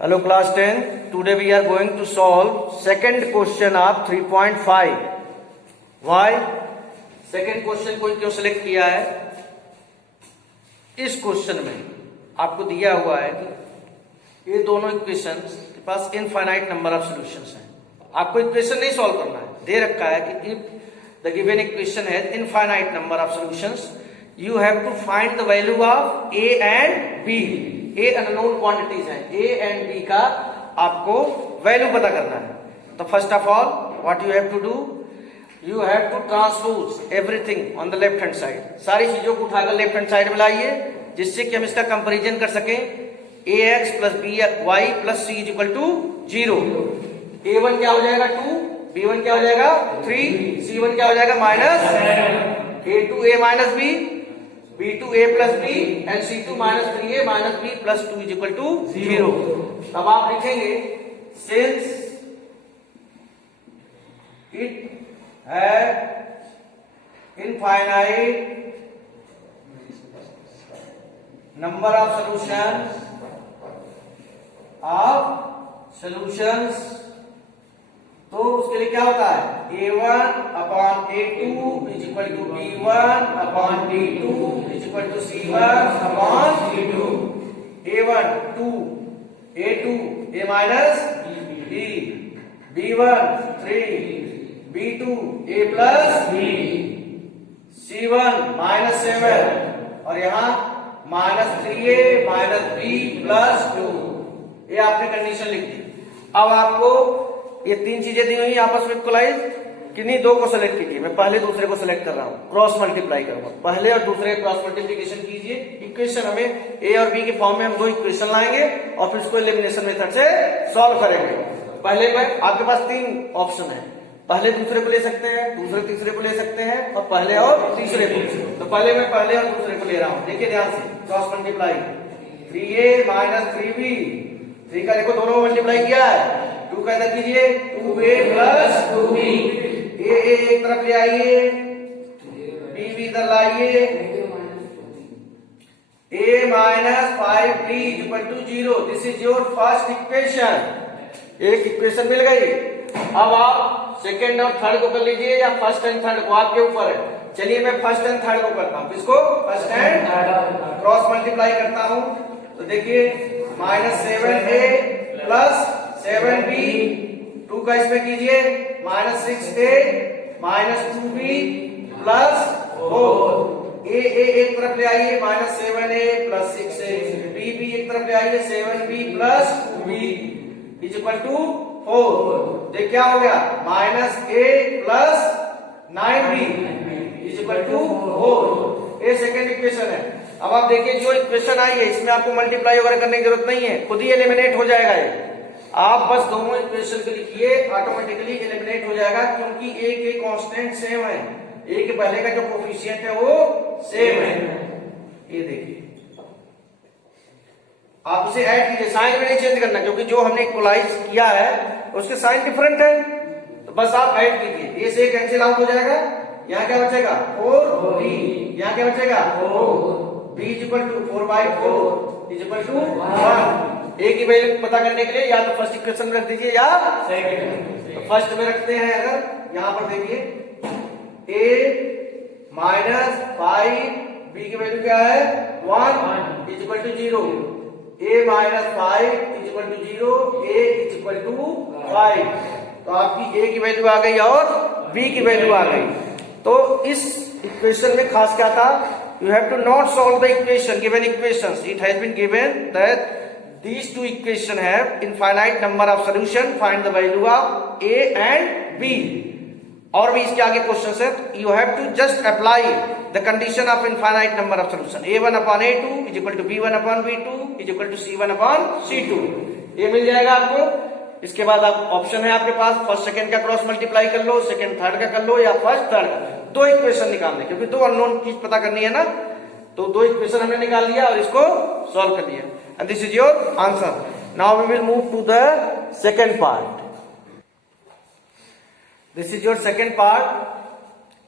Hello class 10. Today we are going to solve second question of 3.5. Why? Second question को क्यों select किया है? इस क्वेश्चन में आपको दिया हुआ है कि ये दोनों इक्वेशंस के पास इनफाइनाइट नंबर ऑफ सॉल्यूशंस हैं. आपको इक्वेशन नहीं सॉल्व करना है, दे रखा है कि if the given equation has infinite number of solutions you have to find the value of A and B. A unknown quantities हैं, ए एंड बी का आपको वैल्यू पता करना है. तो first of all what you have to do, you have to transpose everything on the left hand side. सारी चीजों को उठाकर लेफ्ट हैंड साइड में लाइए जिससे कि हम इसका कंपैरिजन कर सकें. A x plus b y plus c is equal to 0. a1 क्या हो जाएगा 2, b1 क्या हो जाएगा 3, c1 क्या हो जाएगा -7, a2 a minus b, b2 a plus b and c2 -3a minus b plus 2 is equal to 0. अब आप लिखेंगे सिंस इट है इनफाइनाइट नंबर ऑफ सॉल्यूशंस, तो उसके लिए क्या होता है a1 upon a2 is equal to b1 upon d2 is equal to c1 upon d2. a1 2, a2 a minus b, b1 3, b2 a plus b, c1 -7 और यहाँ -3a minus b plus 2. ये आपने कंडीशन लिख दी. अब आपको ये तीन चीजें दी हुई आपस में इक्वलाइज किन्हीं दो को सेलेक्ट कीजिए. मैं पहले दूसरे को सेलेक्ट कर रहा हूं, क्रॉस मल्टीप्लाई करूंगा. पहले और दूसरे क्रॉस मल्टीप्लीकेशन कीजिए. इक्वेशन हमें ए और बी के फॉर्म में हम दो इक्वेशन लाएंगे और फिर इसको एलिमिनेशन मेथड से सॉल्व करेंगे. पहले में आपके पास तीन ऑप्शन है, पहले दूसरे को ले सकते हैं, दूसरे तीसरे को ले सकते हैं और पहले और तीसरे को. तो पहले मैं पहले और दूसरे को ले रहा हूं. देखिए ध्यान से, cross multiply 3a minus 3b, 3 का देखो दोनों मल्टीप्लाई किया है, 2 का इधर कीजिए 2a प्लस 2b. a एक तरफ ले आइए, b भी इधर लाइए, a minus 5b equal to 0. This is your first equation. एक इक्वेशन मिल गई. अब आप सेकेंड और थर्ड को कर लीजिए या फर्स्ट एंड थर्ड को, आपके ऊपर है. चलिए मैं फर्स्ट एंड थर्ड को करता हूं. इसको first and third cross multiply करता हूं. तो देखिए -7a प्लस 7b, 2 का इसमें कीजिए -6a minus 2b plus 4. a एक तरफ ले आइए -7a प्लस 6a, b भी एक तरफ ले आइए 7b plus 2b is equal to 4. देख क्या हो गया -a plus 9b is equal to 4. ये सेकेंड इक्वेशन है. अब आप देखिए जो इक्वेशन आई है इसमें आपको मल्टीप्लाई वगैरह करने की जरूरत नहीं है, खुद ही एलिमिनेट हो जाएगा. ये आप बस दोनों इक्वेशन को लिखिए, ऑटोमेटिकली एलिमिनेट हो जाएगा क्योंकि ए के कांस्टेंट सेम है. ए के पहले का जो कोफिशिएंट है वो सेम है. ये देखिए आप इसे ऐड कीजिए, साइन में नहीं चेंज करना क्योंकि जो हमने इक्वलाइज किया है उसके साइन डिफरेंट है. तो बस आप ऐड कीजिए, ए से कैंसिल आउट हो जाएगा. यहाँ क्या बचेगा 4b, यहाँ क्या बचेगा 4, b is equal to 4/4 is equal to 1. A की वैल्यू पता करने के लिए या तो फर्स्ट इक्वेशन में रख दीजिए या सेकंड. तो फर्स्ट में रखते हैं. अगर यहाँ पर देखिए a माइनस 5, b की वैल्यू क्या है 1 is equal to 0, a minus 5 is equal to 0, a is equal to 5. तो आपकी a की वैल्यू आ गई और b की वैल्यू आ गई. तो इस इक्वेशन में खास क्या था, you have to not solve the equation, given equations. It has been given that these two equations have infinite number of solution. Find the value of a and b. और भी इसके आगे क्वेश्चन है. You have to just apply the condition of infinite number of solution. a1 upon a2 is equal to b1 upon b2 is equal to c1 upon c2. ये मिल जाएगा आपको. इसके बाद आप ऑप्शन है आपके पास, फर्स्ट सेकंड का क्रॉस मल्टीप्लाई कर लो, सेकंड थर्ड का कर लो या फर्स्ट थर्ड का. दो इक्वेशन निकालने क्योंकि दो अननोन चीज पता करनी है ना. तो दो इक्वेशन हमने निकाल लिया और इसको सॉल्व कर लिया. And this is your answer. Now we will move to the second part. This is your second part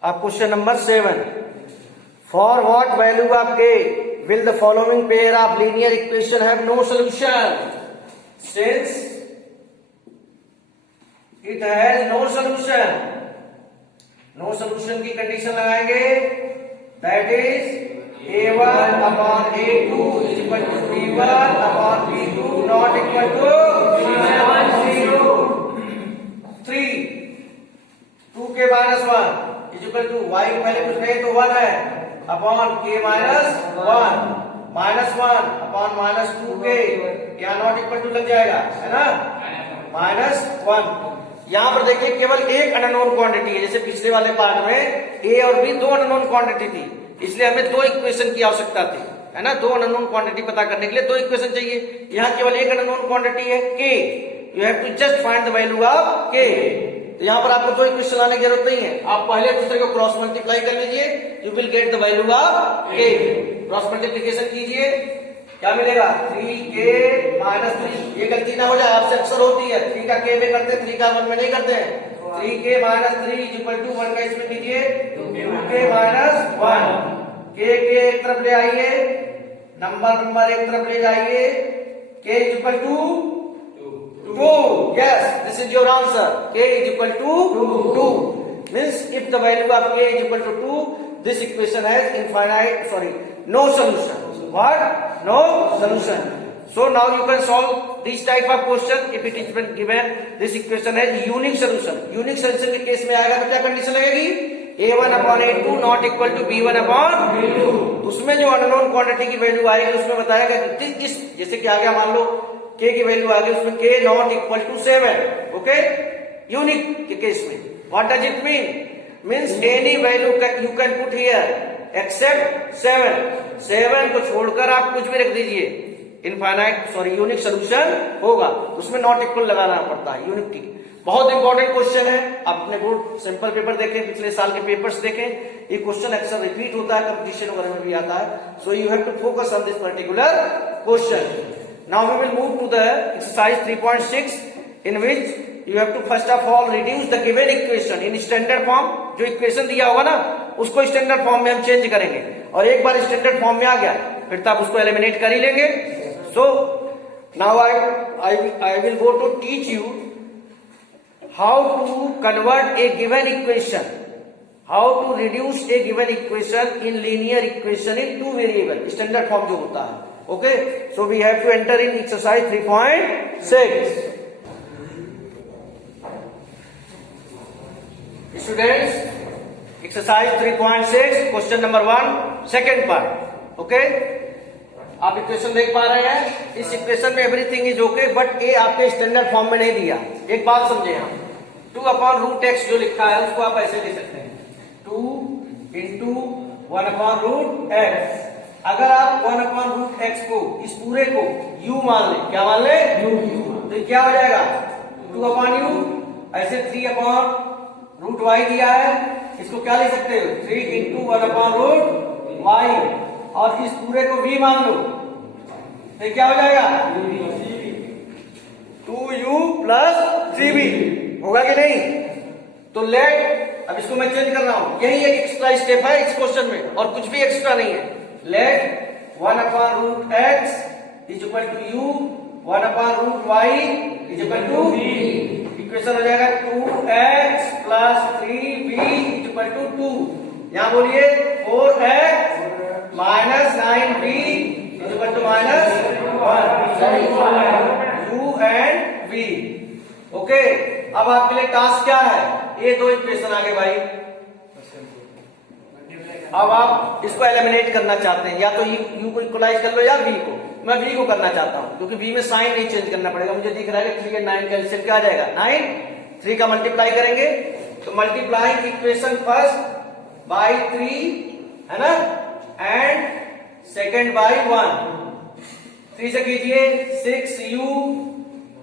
of question number 7. For what value of a will the following pair of linear equation have no solution? since it has no solution, no solution की condition लगाएंगे, that is a1 upon a2 is equal to b1 upon b2 not equal to 3 2k minus 1 is equal to y के पहले कुछ नहीं तो 1 है upon k minus 1 minus 1 upon minus 2k, यहाँ not equal to लग जाएगा, है ना, माइनस 1। यहां पर देखिए केवल एक अननोन क्वांटिटी है, जैसे पिछले वाले पार्ट में a और b दो अननोन क्वांटिटी थी, इसलिए हमें दो इक्वेशन की आवश्यकता थी, है ना, दो अननोन क्वांटिटी पता करने के लिए दो इक्वेशन चाहिए। यहाँ केवल एक अननोन क्वांटिटी है k, you have to just find the value of k। तो यहाँ पर आपको दो इक्वेशन लाने की जरूरत नहीं है, आप पहले दूसरे को क्रॉस मल्टीप्लाई कर लीजिए, you will get the value of k। Cross multiplication कीजिए, क्या मिलेगा 3k माइनस 3, ये गलती ना हो जाए, आपसे अक्सर होती है 3 का k में करते हैं 3 का 1 में नहीं करते हैं। 3k minus 3 is equal to 1 का इसमें कीजिए 2k माइनस 1, k एक तरफ ले आइए, नंबर एक तरफ ले जाइए, k is equal to 2, yes this is your answer, k is equal to 2 means if the value of k is equal to 2 this equation has no solution. What? No solution. So now you can solve this type of question if it is been given this equation has unique solution. Unique solution के case में आएगा तो क्या condition लगेगी, a1 upon a2 not equal to b1 upon b2। उसमें जो unknown quantity की value आएगी उसमें बताएगा कि इस जैसे कि आ गया, मान लो k की वैल्यू आ गई, उसमें k not equal to 7, okay, unique के केस में। What does it mean, means any value you can put here except 7 को छोड़कर आप कुछ भी रख दीजिए, यूनिक सोल्यूशन होगा, उसमें नॉट इक्वल लगाना पड़ता है, यूनिक की। बहुत इंपॉर्टेंट क्वेश्चन है, आप अपने बोर्ड सिंपल पेपर देखें, पिछले साल के पेपर्स देखें, ये क्वेश्चन अक्सर रिपीट होता है, कंपटीशन वगैरह में भी आता है, so you have to focus on this particular question. Now we will move to the exercise 3.6 in which you have to first of all reduce the given equation in standard form। जो equation दिया होगा ना उसको standard form में हम change करेंगे, और एक बार स्टैंडर्ड फॉर्म में आ गया फिर तो आप उसको एलिमिनेट कर ही लेंगे। So now I will go to teach you how to convert a given equation, how to reduce a given equation in linear equation in two variable, standard form जो होता है, okay. So we have to enter in exercise 3.6। Students, exercise 3.6 question number 1 second part, okay. आप equation देख पा रहे हैं, इस equation में एवरीथिंग इज ओके, बट ए आपके स्टैंडर्ड फॉर्म में नहीं दिया। एक बात समझे, हम 2 अपॉन रूट एक्स जो लिखा है उसको आप ऐसे ले सकते हैं, 2 इंटू 1 अपॉन रूट एक्स। अगर आप 1 अपॉन रूट एक्स को इस पूरे को u मान लें, क्या मान लें, u, तो क्या हो जाएगा 2 अपॉन u, ऐसे 3 अपॉन रूट वाई दिया है, इसको क्या ले सकते हो 3 इंटू 1 अपॉन रूट वाई, और इस पूरे को v मान लो, तो क्या हो जाएगा 2u प्लस 3v, होगा कि नहीं। तो लेट, अब इसको मैं चेंज कर रहा हूं, यही एक एक्स्ट्रा स्टेप है इस क्वेश्चन में, और कुछ भी एक्स्ट्रा नहीं है। Let 1 upon root x is equal to u, 1 upon root y is equal to v। Equation हो जाएगा 2x plus 3v is equal to 2। यहां बोलिए 4x minus 9v is equal to minus 1, u and v, okay. अब आपके लिए task क्या है, ये दो इक्वेशन आ गए भाई, अब आप इसको एलिमिनेट करना चाहते हैं, या तो u को इक्वलाइज कर लो या v को। मैं v को करना चाहता हूं क्योंकि v में साइन नहीं चेंज करना पड़ेगा, मुझे दिख रहा है कि 3 और 9 का एलसीएम क्या आ जाएगा 9, 3 का मल्टीप्लाई करेंगे तो मल्टीप्लाई इक्वेशन फर्स्ट बाय 3, है ना, एंड सेकेंड बाय 1। 3 से कीजिए 6u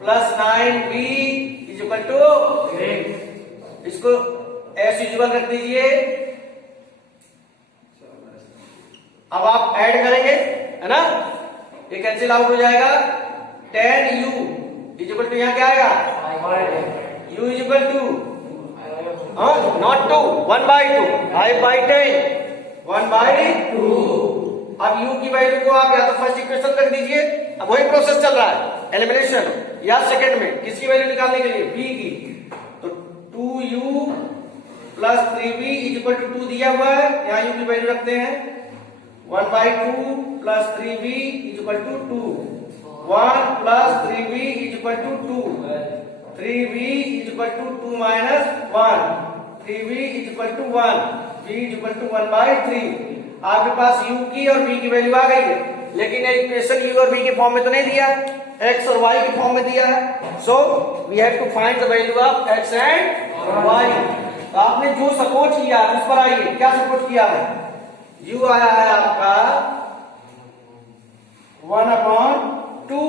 plus 9v is equal to, इसको एज यूजुअल रख दीजिए। अब आप ऐड करेंगे, है ना, ये कैंसिल आउट हो जाएगा, 10u इज इक्वल टू, यहाँ क्या आएगा u is equal to not 2, 1/2, 5/10, 1/2। अब u की वैल्यू को आप या तो फर्स्ट इक्वेशन रख दीजिए अब वही प्रोसेस चल रहा है एलिमिनेशन या सेकंड में किसकी वैल्यू निकालने के लिए b की। तो 2u plus 3v is equal to 2 दिया हुआ है, यहाँ u की वैल्यू रखते हैं 1/2 plus 3v is equal to 2, 1 plus 3v is equal to 2, 3v is equal to 2 minus 1, 3v is equal to 1, v is equal to 1/3। आपके पास u की और v की वैल्यू आ गई है, लेकिन ये इक्वेशन u और v के फॉर्म में तो नहीं दिया है, x और y के फॉर्म में दिया है। So we have to find the value of x and y। तो आपने जो सपोज किया उस पर आइए, क्या सपोज किया है, u आया है आपका 1/2,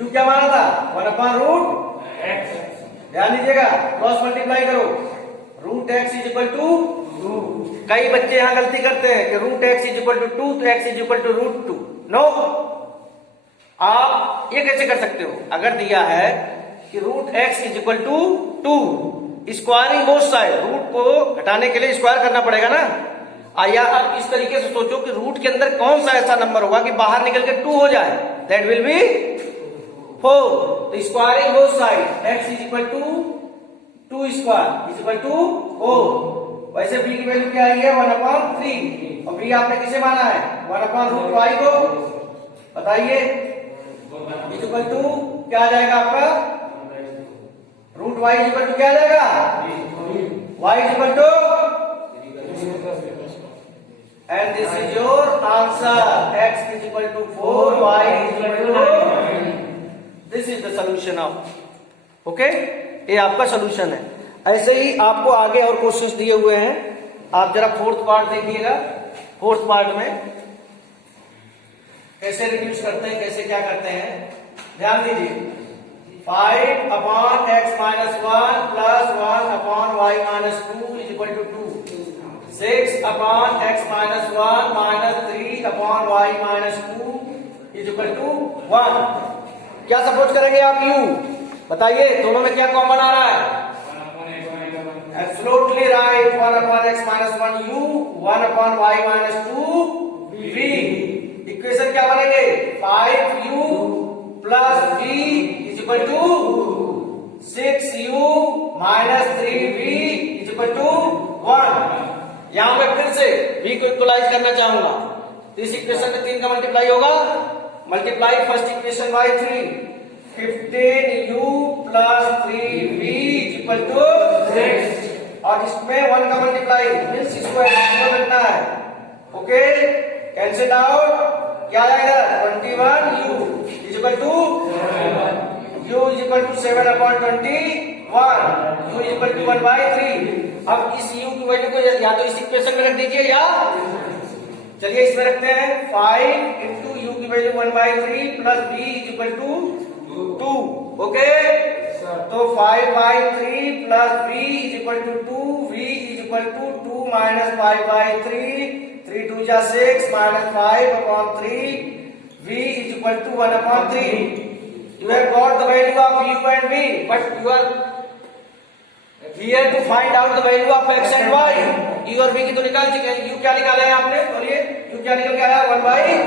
u क्या माना था 1/√x। ध्यान दीजिएगा, क्रॉस मल्टीप्लाई करो, √x इज इक्वल टू 2। कई बच्चे यहां गलती करते हैं कि √x इज इक्वल टू 2 तो x is equal to √2। No, आप ये कैसे कर सकते हो, अगर दिया है कि √x is equal to 2, squaring both side, root को घटाने के लिए स्क्वायर करना पड़ेगा ना। या आप इस तरीके से सोचो कि रूट के अंदर कौन सा ऐसा नंबर होगा कि बाहर निकल के 2 हो जाए, दैट विल बी 4। तो squaring both side, x is equal to 2 square is equal to 4। वैसे b की वैल्यू क्या आई है 1/3, और b आपने किसे माना है 1/√y को। बताइए इज इक्वल टू क्या आ जाएगा आपका, √y इज इक्वल टू क्या आ जाएगा, y is equal to, and this is your answer, x is equal to 4, y is equal to, this is the solution of, okay, ये आपका सोल्यूशन है। ऐसे ही आपको आगे और क्वेश्चंस दिए हुए हैं, आप जरा फोर्थ पार्ट देखिएगा। फोर्थ पार्ट में कैसे रिड्यूस करते हैं, कैसे क्या करते हैं, ध्यान दीजिए। 5/x minus 1 plus 1/y minus 2 is equal to 2, 6/x minus 1 minus 3/y minus 2 is equal to 1। क्या सपोज करेंगे आप u, बताइए दोनों में क्या कॉमन आ रहा है, absolutely right, 1/x minus 1 u, 1/y minus 2 v। Equation क्या बनेंगे, 5u plus v is equal to 6u minus 3v is equal to 1। यहां मैं फिर से v को इक्वलाइज करना चाहूंगा, तो इस इक्वेशन में 3 का मल्टीप्लाई होगा, multiply first equation by 3, 15u plus 3v is equal to 6, और इसमें 1 का मल्टीप्लाई मींस इसको एक्सपोनेंशियल रखना है। ओके, कैंसिल आउट, क्या आएगा 21u is equal to u is equal to 7/21, u is equal to 1/3। अब इस u की वैल्यू को या तो इस इक्वेशन में रख दीजिए, या चलिए इसमें रखते हैं 5 इंटू u की value 1/3 plus v is equal to 2। Okay, तो 5/3 plus v is equal to 2, v is equal to 2 minus 5/3, 3 2 जा 6 minus 5/3, v is equal to 1/3। You have got the value of u and v, but you are here to find out the value of x and y। u और v की तो निकाल चुके हैं, u क्या निकाला है आपने, बोलिए u क्या निकल के आया 1/3,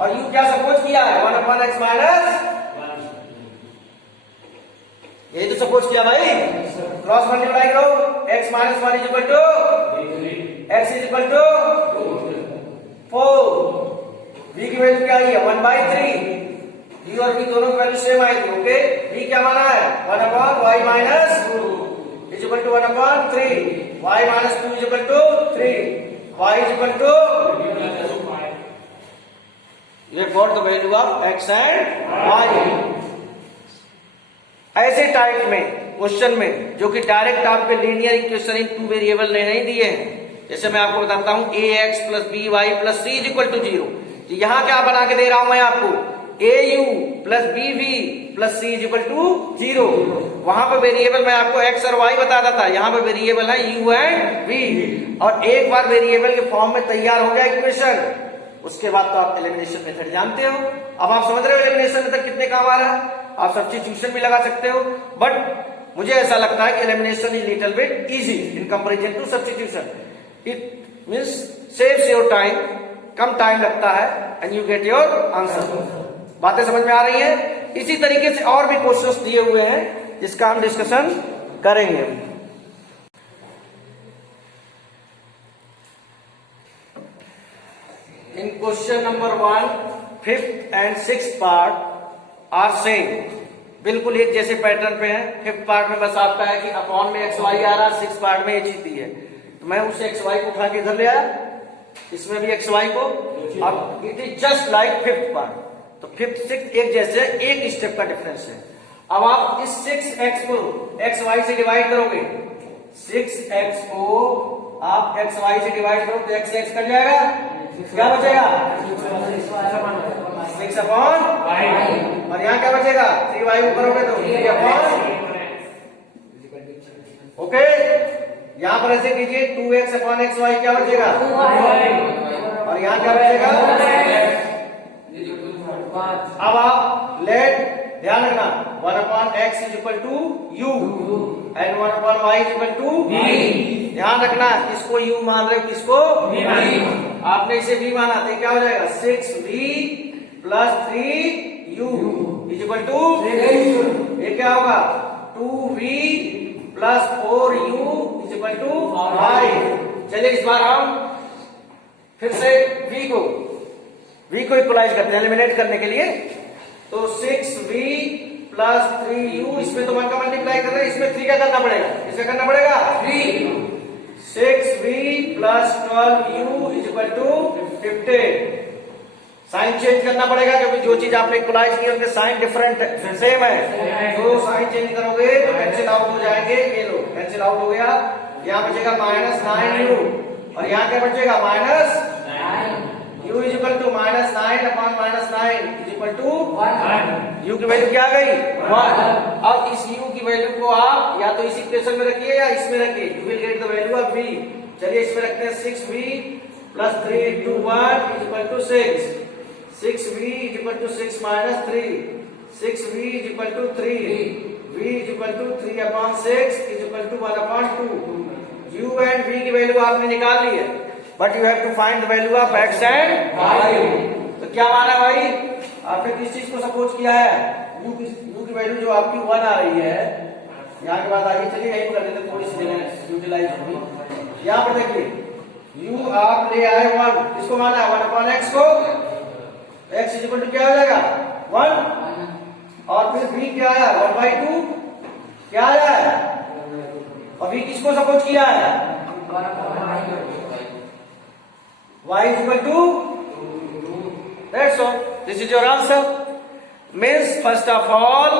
और u क्या सपोज किया है 1/x माइनस, यही तो सपोज किया भाई। क्रॉस मल्टीप्लाई करो, x minus 1 is equal to x is equal to 4, v की वैल्यू क्या आई है 1/3, u और v दोनों की वैल्यू सेम आई थी। ओके, v क्या माना है 1/y minus 2 is equal to 1/3, y minus 2 is equal to 3, y is equal to, you have got the value of x and y। ऐसे टाइप में क्वेश्चन में जो कि डायरेक्ट आपके लीनियर इक्वेशन इन 2 वेरिएबल ने नहीं दिए हैं, जैसे मैं आपको बताता हूं ax plus by plus c is equal to 0, तो यहां क्या बना के दे रहा हूं मैं आपको, au plus bv plus c is equal to 0। वहां पर वेरिएबल मैं आपको x और y बताता था, यहां पर वेरिएबल है u एंड v। और एक बार वेरिएबल के फॉर्म में तैयार हो गया इक्वेशन, उसके बाद तो आप एलिमिनेशन मेथड जानते हो। अब आप समझ रहे हो एलिमिनेशन मेथड कितने काम आ रहा है, आप सब्स्टिट्यूशन भी लगा सकते हो, बट मुझे ऐसा लगता है कि elimination is little bit easy in comparison to substitution. It means saves your time, कम टाइम लगता है and you get your answer. बातें समझ में आ रही हैं? इसी तरीके से और भी क्वेश्चंस दिए हुए हैं जिसका हम डिस्कशन करेंगे। In question number 1, 5th and 6th part are same, बिल्कुल एक जैसे पैटर्न पे है। 5th पार्ट में बस आपका है कि अपॉन में एक्स वाई आ रहा, 6th पार्ट में ये चीज दी है, तो मैं उस एक्स वाई को उठा के इधर ले आया, इसमें भी एक्स वाई को। अब it is just like 5th part, तो 5th 6th एक जैसे, एक स्टेप का डिफरेंस है। अब आप इस 6x को एक्स वाई से डिवाइड करोगे, 6x को आप एक्स वाई से डिवाइड करो तो x x कट जाएगा, क्या बचेगा 6 अपॉन y, और यहाँ क्या बचेगा 3y को करोगे तो 3 अपॉन, ओके। यहाँ पर ऐसे कीजिए 2x अपॉन एक्स वाई क्या बचेगा, और यहाँ क्या बचेगा। अब आप लेट ध्यान रखना 1 upon x is equal to u and 1 upon y is equal to v। ध्यान रखना किसको u मान रहे हो, किसको v। आपने इसे v माना तो क्या हो जाएगा 6v plus 3u is equal to, ये क्या होगा 2v plus 4u is equal to 5। चलिए इस बार हम फिर से v को इक्वलाइज करते हैं एलिमिनेट करने के लिए। तो 6v प्लस 3u, इसमें तो 1 का मल्टीप्लाई कर रहे हैं, इसमें 3 का करना पड़ेगा, इसमें करना पड़ेगा 3। 6v plus 12u is equal to 15। Sign change करना पड़ेगा क्योंकि जो चीज आपने इक्वलाइज की उनके साइन डिफरेंट सेम है, तो साइन चेंज करोगे तो कैंसिल आउट हो जाएंगे, ये लो कैंसिल आउट हो गया। यहाँ बचेगा -9u और यहाँ क्या बचेगा u is equal to -9 upon -9 is equal to 1। u की वैल्यू क्या आ गई 1। अब इस u की वैल्यू को आप या तो इस इक्वेशन में रखिए या इसमें रखिए, you will get the value of v। चलिए इसमें रखते हैं 6v प्लस 3 into 1 is equal to 6। 6v is equal to 6 minus 3, 6v is equal to 3, v is equal to 3 upon 6 is equal to 1 upon 2। u and v की value आपने निकाल ली है, but you have to find the value of x and y। तो क्या माना भाई, आपने किस चीज को सपोज किया है, u की वैल्यू जो आपकी 1 आ रही है, यहाँ के बाद आगे चलिए यही कर लेते, थोड़ी सी जगह यूटिलाइज होगी। यहाँ पर देखिए u आप ले आए 1, किसको माना है 1 अपॉन x को, x इज इक्वल टू क्या हो जाएगा 1, और फिर v क्या आया 1/2 क्या आया है, और v किसको सपोज किया है y is equal to, that's all, this is your answer। means first of all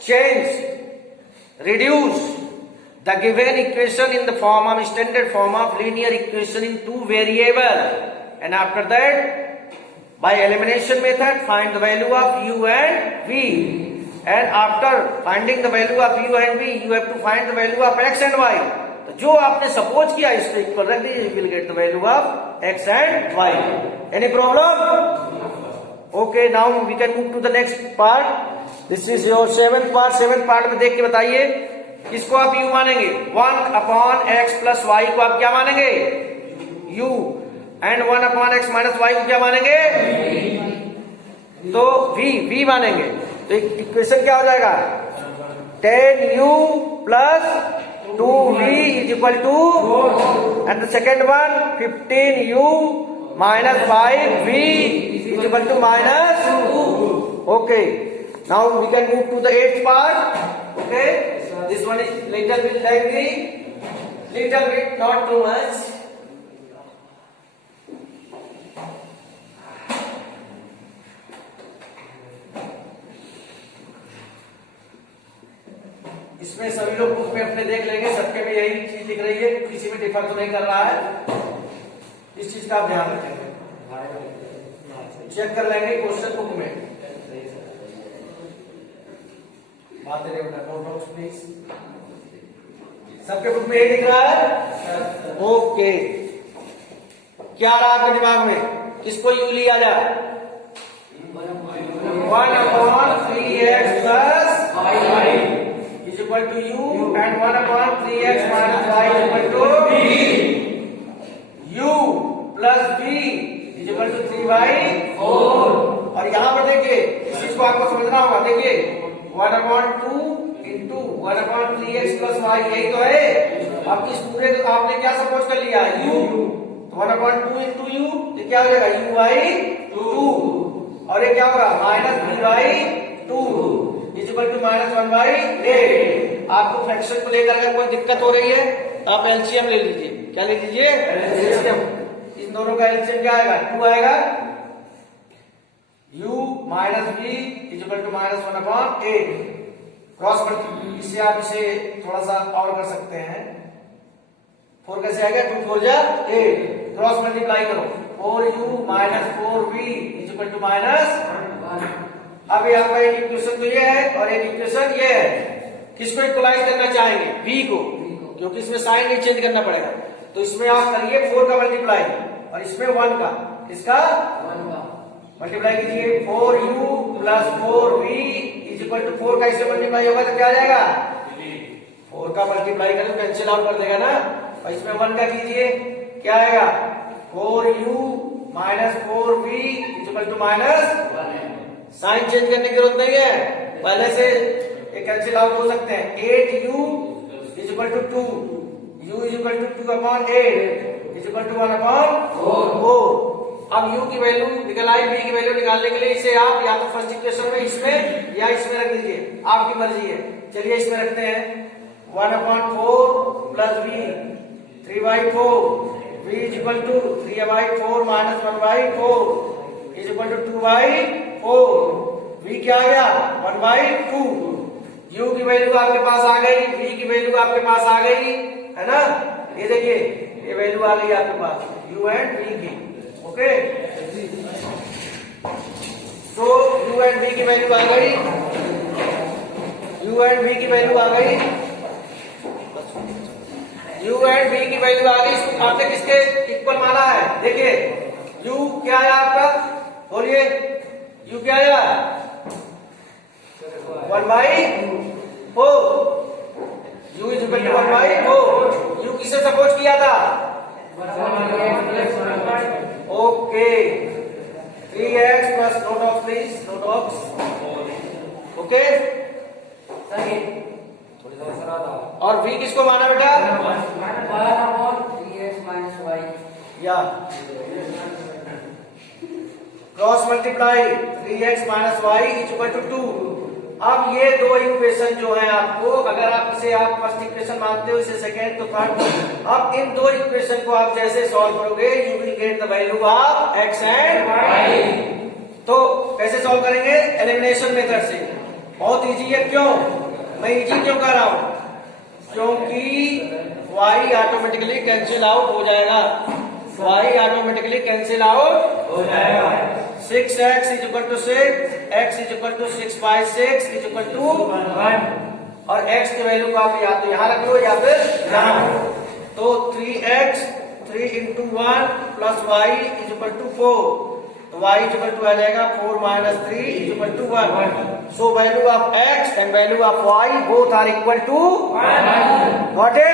change, reduce the given equation in the form of standard form of linear equation in two variable, and after that by elimination method find the value of u and v, and after finding the value of u and v you have to find the value of x and y। तो जो आपने suppose किया इसको equal रख दीजिए, you will get the value of x and y। any problem? okay, now we can move to the next part। this is your 7th part। 7th part में देख के बताइए इसको आप u मानेंगे, 1 अपॉन x प्लस y को आप क्या मानेंगे u, and 1 upon x minus y को क्या मानेंगे तो v मानेंगे। तो इक्वेशन क्या हो जाएगा 10u plus 2v is equal to, and the second one 15u minus 5v is equal to -2। okay, now we can move to the 8th part। okay, this one is little bit lengthy, little bit, not too much। इसमें सभी लोग book में अपने देख लेंगे, सबके में यही चीज दिख रही है, किसी में डिफर तो नहीं कर रहा है, इस चीज का आप ध्यान रखेंगे, चेक कर लेंगे क्वेश्चन बुक में। प्लीज सबके बुक में यही दिख रहा है। ओके, क्या रहा आपके दिमाग में, किसको यू लिया जाए 1 upon 3x plus y is equal to u, and 1 upon 3x minus y is equal to v। u plus v is equal to 3/4। और यहाँ पर देखिए इस चीज को आपको समझना होगा। देखिए 1/2 इंटू 1/3x प्लस वाई, यही तो है। अब इस पूरे को आपने क्या सपोज कर लिया, u, तो 1/2 इंटू u, ये क्या हो जाएगा u बाई 2, और ये क्या होगा minus b by 2 equal to minus 1/8। आपको फ्रैक्शन को लेकर अगर कोई दिक्कत हो रही है तो आप एलसीएम ले लीजिए। क्या ले लीजिए, एलसीएम। इन दोनों का एलसीएम क्या आएगा, 2 आएगा, u minus b equal to minus 1/8। Cross multiply, इससे आप इसे थोड़ा सा और कर सकते हैं। 4 कैसे आएगा, 2 4 जा 8, क्रॉस मल्टीप्लाई करो, 4u minus 4v equal to minus. अब ये आपका एक इक्वेशन तो ये है और एक इक्वेशन ये है। किसको इक्वलाइज करना चाहेंगे, v को, क्योंकि इसमें साइन नहीं चेंज करना पड़ेगा। तो इसमें आप करिए 4 का मल्टीप्लाई और इसमें 1 का, इसका 1 का मल्टीप्लाई कीजिए। 4u plus 4v equal to 4 का इससे मल्टीप्लाई होगा तो क्या आ जाएगा, 4 का मल्टीप्लाई करें कैंसिल आउट कर देगा ना, और इसमें 1 का कीजिए, क्या आएगा 4u minus 4v equal to minus. Sign change करने की जरूरत नहीं है, पहले से ये कैंसिल आउट हो सकते हैं। 8u equal to 2, u equal to 2/8 equal to 1/4। अब u की वैल्यू निकल आई, v की वैल्यू निकालने के लिए इसे आप या तो फर्स्ट इक्वेशन में इसमें या इसमें रख दीजिए, आपकी मर्जी है। चलिए इसमें रखते हैं 1/4 plus v 3/4, v equal to 3/4 minus 1/4 equal to 2/4। v क्या आ गया 1/2। u की वैल्यू आपके पास आ गई, v की वैल्यू आपके पास आ गई, है ना। ये देखिए ये वैल्यू आ गई आपके पास u एंड v की। ओके, तो u एंड v की वैल्यू आ गई, u एंड v की वैल्यू आ गई, u एंड v की वैल्यू आ गई। इसको आपने किसके इक्वल माना है, देखिए u क्या है आपका, बोलिए u क्या है 1/4, u is equal to 1/4। u किसे सपोज किया था, okay 3x plus note of please, note of, okay. और v किसको माना बेटा, या cross multiply 3x minus y equal to 2। अब ये दो इक्वेशन जो है आपको, अगर आप इसे आप फर्स्ट इक्वेशन मानते हो, इसे सेकेंड तो थर्ड। अब इन दो इक्वेशन को आप जैसे सॉल्व करोगे you will get the value of x and y। तो कैसे सॉल्व करेंगे, एलिमिनेशन मेथड से। बहुत इजी है, क्यों मैं इजी क्यों कर रहा हूं, क्योंकि y ऑटोमेटिकली कैंसिल आउट हो जाएगा, y ऑटोमेटिकली कैंसिल आउट हो जाएगा। 6x is equal to 6, x is equal to 6/6 is equal to 1, और x की वैल्यू को आप या तो यहाँ रख लो या फिर यहाँ रख लो। तो 3x 3 into 1 plus y is equal to 4, तो y इज इक्वल टू आ जाएगा 4 minus 3 is equal to 1। So value of x and value of y both are equal to 1। Got it?